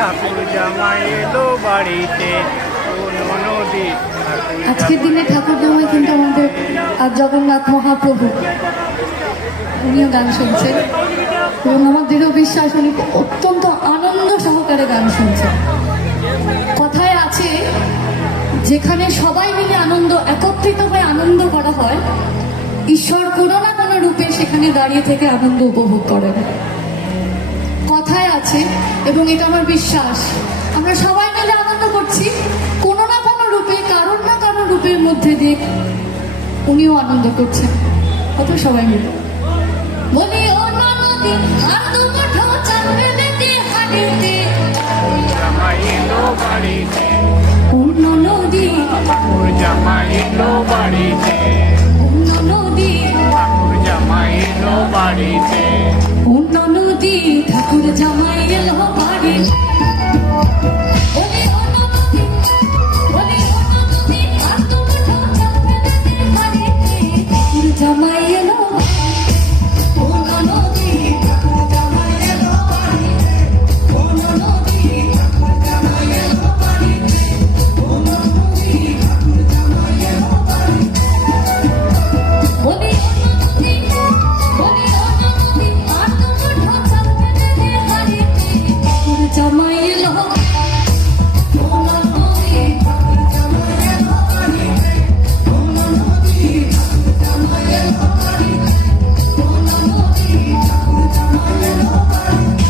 ঠাকুর জামাই এলো বাড়িতে, নদী। আজকের দিনে ঠাকুর জামাই কিন্তু আমাদের আর জগন্নাথ মহাপ্রভু, উনিও গান শুনছেন এবং আমার দৃঢ় বিশ্বাস উনি অত্যন্ত আনন্দ সহকারে গান শুনছেন। কথায় আছে, যেখানে সবাই মিলে আনন্দ, একত্রিত হয়ে আনন্দ করা হয়, ঈশ্বর কোনো না কোনো রূপে সেখানে দাঁড়িয়ে থেকে আনন্দ উপভোগ করেন। কথায় আছে এবং এটা আমার বিশ্বাস, আমরা সবাই মিলে আনন্দ করছি, কোনো না কোনো রূপে, কারণ না কারণ রূপের মধ্যে দিয়ে উনিও আনন্দ করছেন। কত সবাই মিলে বলি ও নদী আর দুটো চালবে বেতে হাড়িতে, জামাই এলো বাড়িতে, অন্য নদী ঠাকুর জামাই এলো বাড়িতে, অন্য নদী ঠাকুর জামাই এলো বাড়িতে, অন্য নদী ঠাকুর জামাই এলো বাড়ি। বলি অন্য নদী, বলি অন্য নদী আর দুটো চালবে বেতে হাড়িতে, ঠাকুর জামাই এলো অন্য নদী ঠাকুর জামাই এলো বাড়িতে, অন্য নদী ঠাকুর জামাই এলো বাড়িতে, অন্য নদী ঠাকুর জামাই এলো বাড়িতে। বলি অন্য নদী, বলি অন্য নদী আর দুটো চালবে বেতে হাড়িতে, ঠাকুর জামাই এলো অন্য নদী ঠাকুর জামাই এলো বাড়িতে, অন্য নদী ঠাকুর জামাই এলো বাড়িতে, অন্য নদী ঠাকুর জামাই এলো বাড়িতে।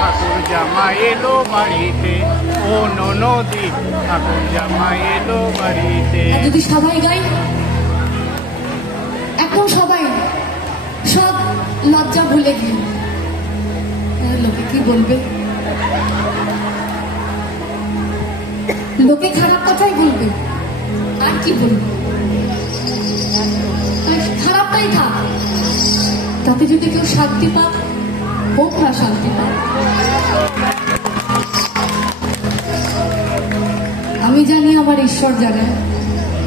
ঠাকুর জামাই এলো বাড়িতে, ও নদী। ঠাকুর জামাই এলো বাড়িতে। যদি সবাই গাই, এখন সবাই সব লজ্জা ভুলে গিয়ে লোকে কি বলবে, লোকে খারাপ কথাই বলবে, আর কি বলবে, আর খারাপটাই থাক, তাতে যদি কেউ শান্তি পাক হোক না শান্তি পাক। আমি জানি, আমার ঈশ্বর জানে,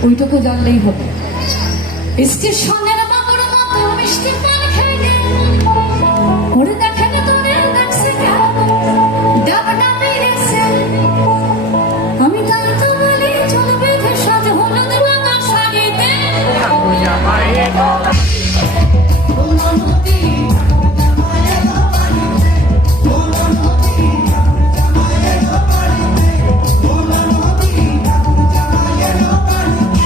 ওইটুকু জানলেই হবে। স্টেশনের বাবুর মতো মিষ্টি পান খাইলে ওরে দেখেন তোরে দেখছে ডাবনা বেড়েছে, আমি তাই তো বলি চল বেঁধে সাজ হলুদ রাঙা শাড়িতে, ঠাকুর জামাই এলো অন্য নদী ঠাকুর জামাই এলো বাড়িতে, অন্য নদী ঠাকুর জামাই এলো বাড়িতে, অন্য নদী ঠাকুর জামাই এলো বাড়িতে।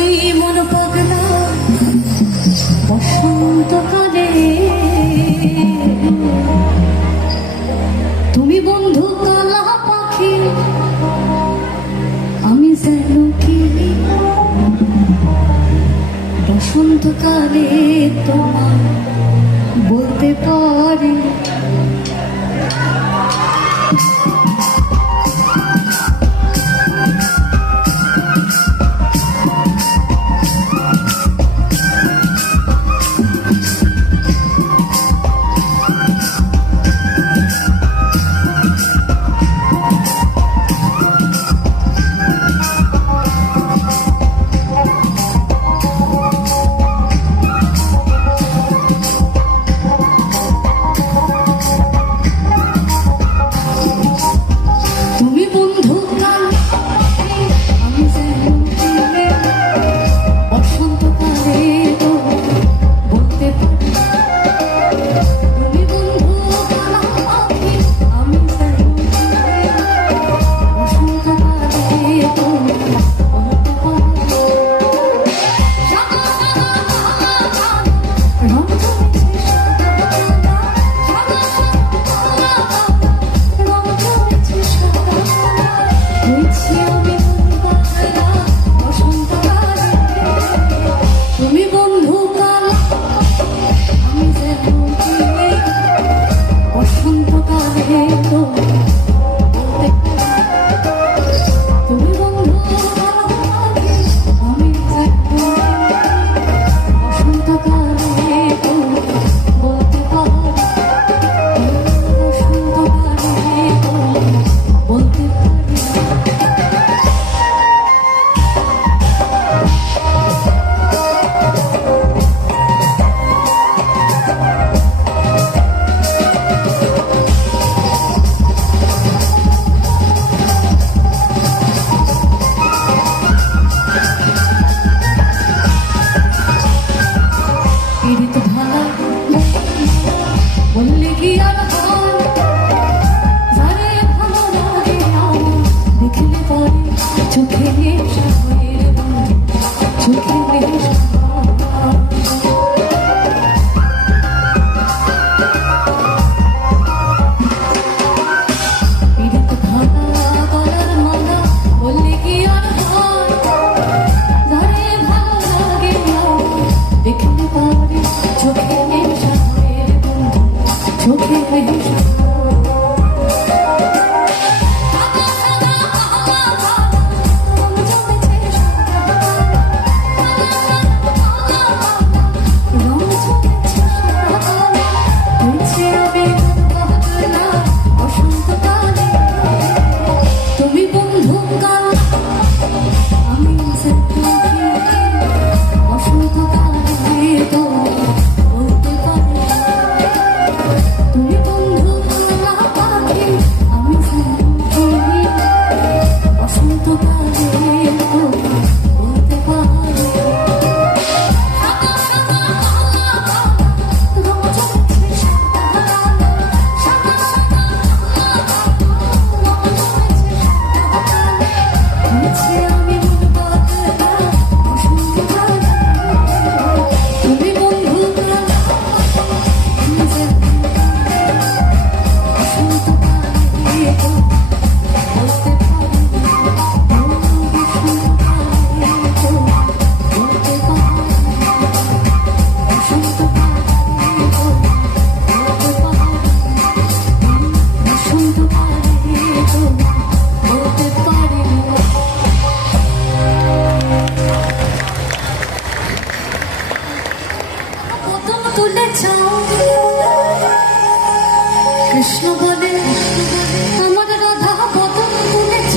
আমি মন পাগলা বসন্তকালে তুমি বন্ধু কালা পাখি আমি যেন কি বসন্তকালে তোমার বলতে পারি কৃষ্ণ বলে আমার রাধা বদন তুলেছ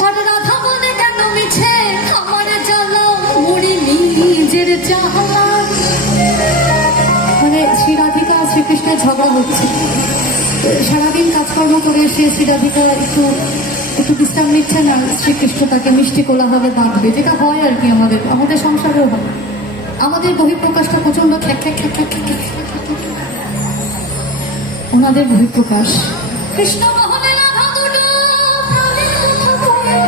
আর রাধা বলে কেন মিছে আমার জ্বালা মুড়ি নিজের জ্বালা মানে শ্রী রাধিকা শ্রীকৃষ্ণের ঝগড়া হচ্ছে সারাদিন কাজকর্ম করে এসে শ্রী রাধিকা একটু বিশ্রাম নিচ্ছে না শ্রীকৃষ্ণ তাকে মিষ্টি কোলাহলে বাঁধবে যেটা হয় আর কি আমাদের সংসারেও হয় আমাদের বহিঃপ্রকাশটা প্রচন্ড খ্যাক খ্যাক খ্যাক খ্যাক খ্যাক ওনাদের বহিঃপ্রকাশ কৃষ্ণ মোহনে রাধা দুটো প্রাণের কথা কয়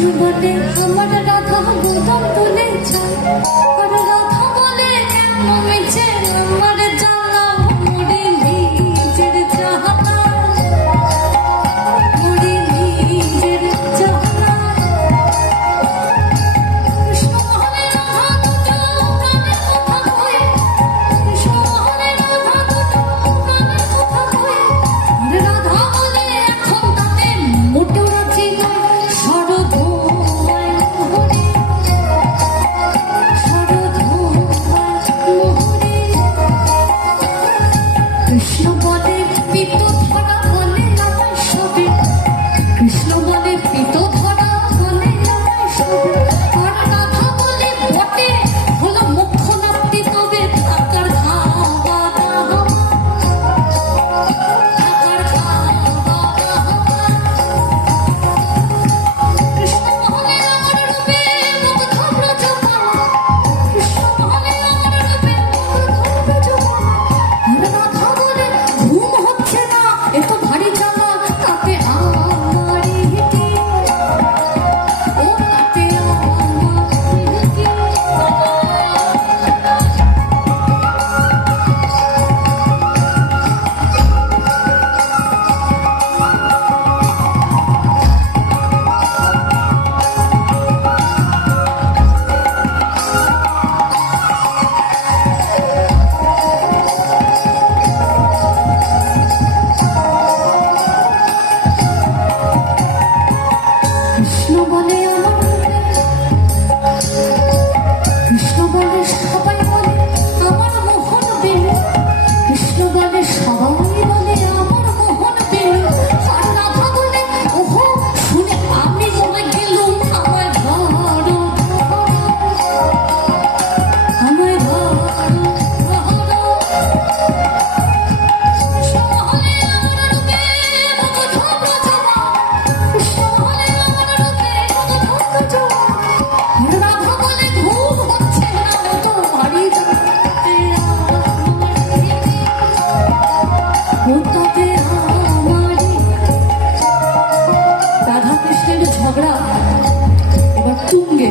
কৃষ্ণ বলে আমার রাধা গোদাম তুলে চায় আর রাধা বলে কেন মিছে আমার জ্বালা মরে নিজের চাহনা মরে নিজের চাহনা কৃষ্ণ বলে রাধা দুটো প্রাণের কথা কয়ে কৃষ্ণ বলে রাধা দুটো প্রাণের কথা কয়ে আর রাধা বলে এখন তাতে মোটেও রাজি নয় সরধোমায় মোহরে সরধোমায় মোহরে কৃষ্ণ বলে পিত ধরা বলে নামায় সবে কৃষ্ণ বলে পিত ধরা বলে নামায় সবে আর রাধা বলে বটে হলো মুখ্য নাপতি তবে থাকার খাওয়া দাওয়া থাকার খাওয়া দাওয়া কৃষ্ণ মহলে আমার রূপে মুগ্ধ ব্রজপাল কৃষ্ণ মহলে আমার রূপে মুগ্ধ ব্রজপাল আর রাধা বলে ঘুম হচ্ছে না এত ভারী জ্বালা তাতে আমারই কি ও তাতে আমারই কি কৃষ্ণ বলে কৃষ্ণ বলে সবাই বলে আমার মোহন বেলু কৃষ্ণ বলে সবাই বলে আমার মোহন বেলু আর রাধা বলে ওহো শুনে আমি বলে গেলুম আমায় ধরো আমায় ধরো কৃষ্ণ হলে আমার রূপে মুগ্ধ ব্রজপাল কৃষ্ণ হলে আমার রূপে মুগ্ধ ব্রজপাল আর রাধা বলে ঘুম হচ্ছে না এত ভারী জ্বালাতে আমারই কি ও তাতে আমারই রাধা কৃষ্ণের ঝগড়া এবার তুঙ্গে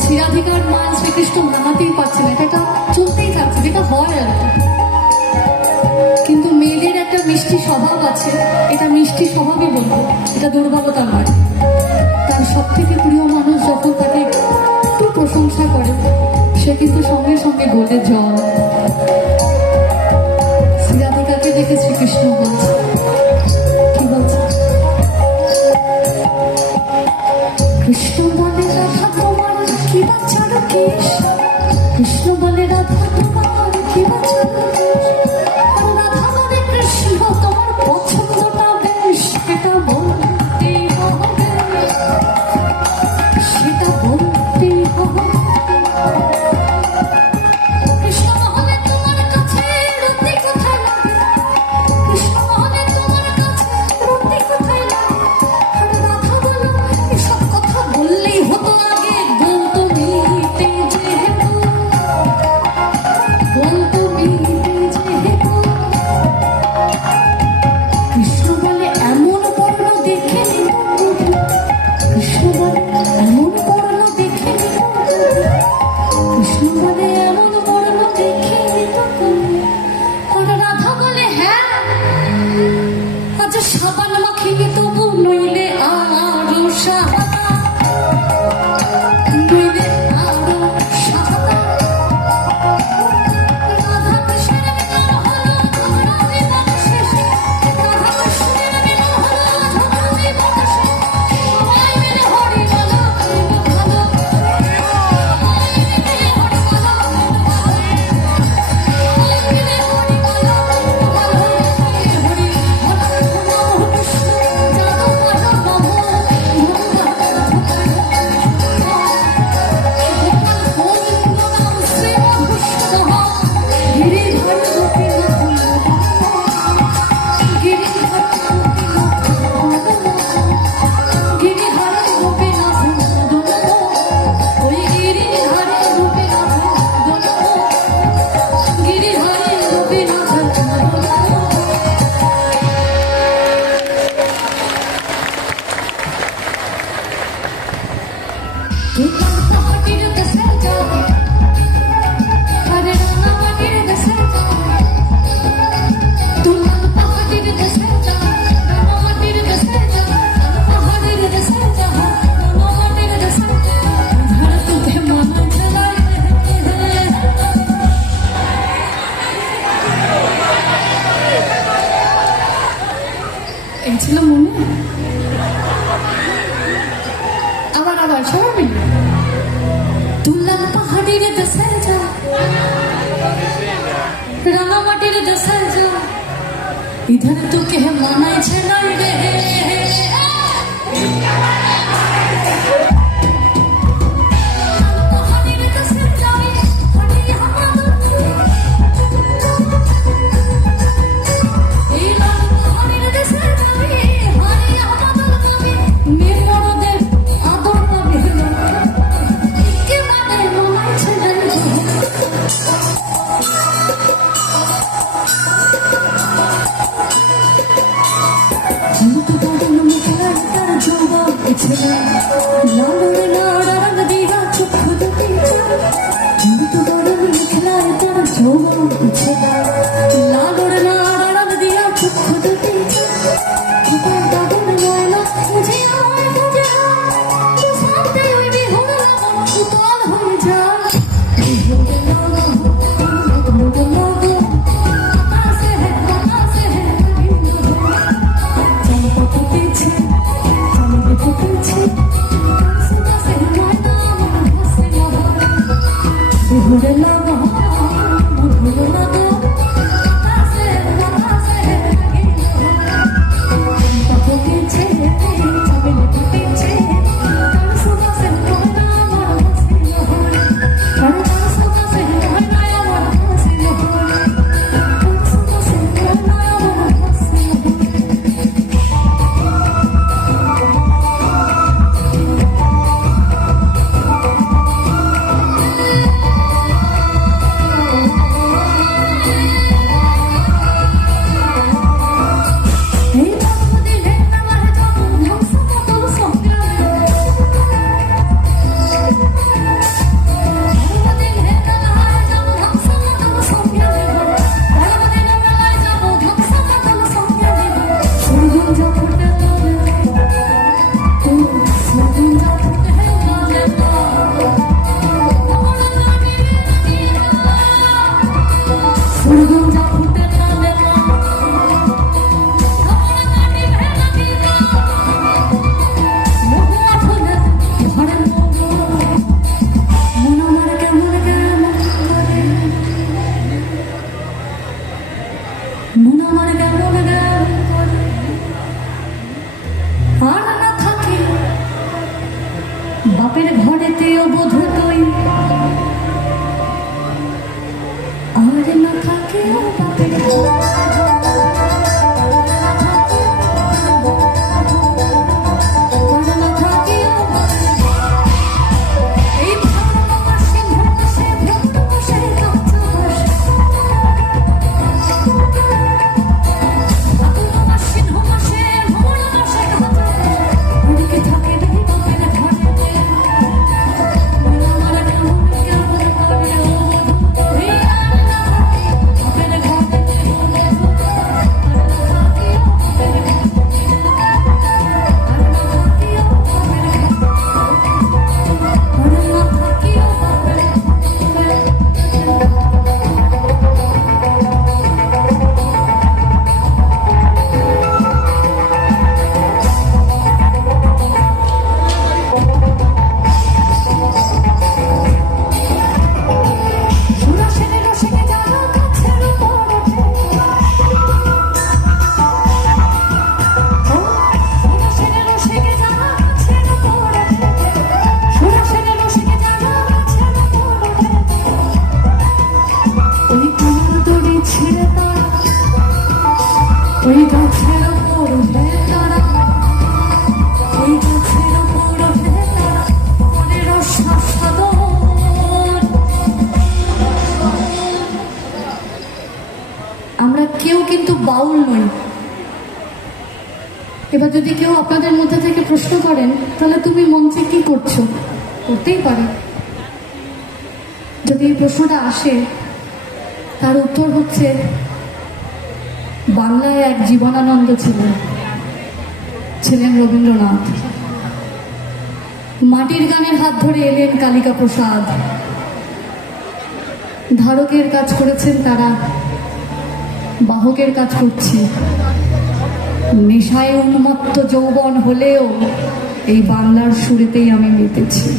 শ্রীরাধিকার মান শ্রীকৃষ্ণ মানাতেই পারছে না এটা চলতেই থাকছে যেটা হয় আর কি। কিন্তু মেয়েদের একটা মিষ্টি স্বভাব আছে এটা মিষ্টি স্বভাবই বলবো এটা দুর্বলতা নয় তার সব থেকে প্রিয় মানুষ যখন তাকে একটু প্রশংসা করে সে কিন্তু সঙ্গে সঙ্গে গলে জল শ্রীরাধিকাকে দেখে শ্রীকৃষ্ণ বলছে কি বলছে কৃষ্ণ বলে রাধা তোমার কি বাচ্চার কেশ কৃষ্ণ বলে রাধা তোমার কি বাচ্চার কেশ আর রাধা বলে কৃষ্ণ তোমার পছন্দটা বেশ সেটা বলতেই হবে সেটা বলতেই হবে কৃষ্ণ মহলে তোমার কাছে রতি কোথায় লাগে কৃষ্ণ মহলে তোমার কাছে রতি কোথায় লাগে আর রাধা বলো এসব কথা বললেই হতো আগে বলতো নিতে যেহেতু তুই কাঁদতা মাটির দেশে যা আরে রাঙা মাটির দেশে যা তুই কাঁদতা মাটির দেশে যা রাঙা মাটির দেশে যা পাহাড়ের দেশে যা রাঙা মাটির দেশে যা ধর তুকে মনে চলাই এই ছিল মনে আবার আবার সবাই মিলে তুলার পাহাড়ির দেশে যা রাঙামাটির দেশে যা ইধার তোকে মানাইছে নাই রে পাহাড়ির দেশে যাই হাড়ি হামাদ এই লাল পাহাড়ির দেশে যাই হাড়ি হামাদ আমি মেরদের আদর পাবে কে মানে মানাইছে নাই লালরে নাড়া রঙ দিগা চোখ দুটি কিন্তু বড় খেলায় তার যৌবন ছেলা লালরে নাড়া রঙ দিগা চোখ দুটি কিন্তু দাদন নয়না বুঝে আর বুঝে তো সাথে ওই বিহরা উতল হয়ে যা বাপের ঘরেতেও বোধ তুই আর না থাকে বাপের ওই গাছের ওপর তারা ওই গাছের ওপর তারা মনের সাধন আমরা কেউ কিন্তু বাউল নই। এবার যদি কেউ আপনাদের মধ্যে থেকে প্রশ্ন করেন তাহলে তুমি মঞ্চে কি করছো, করতেই পারে। যদি এই প্রশ্নটা আসে, তার উত্তর হচ্ছে বাংলায় এক জীবনানন্দ ছিলেন রবীন্দ্রনাথ। মাটির গানের হাত ধরে এলেন কালিকা প্রসাদ। ধারকের কাজ করেছেন তারা, বাহকের কাজ করছি। নেশায় উন্মত্ত যৌবন হলেও এই বাংলার সুরেতেই আমি মেতেছি।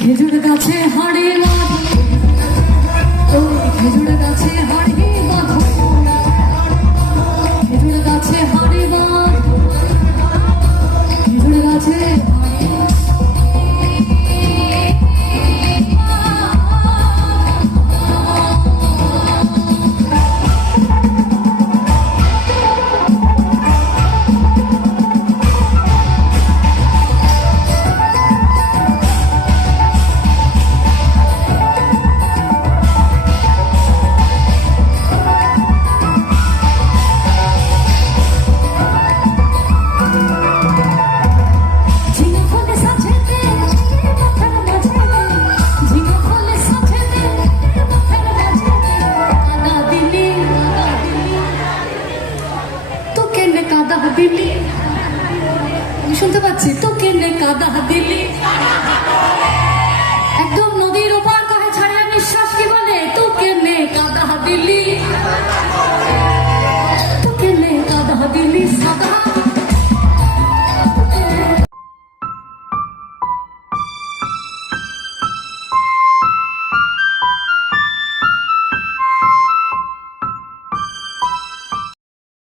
খেজুর গাছে হাড়ি বাঁধো, ওই খেজুর গাছে হাড়ি বাঁধো, খেজুর গাছে হাড়ি বাঁধো, খেজুর গাছে দিলি, শুনতে পাচ্ছি, তো কেনে কাদা দিলি।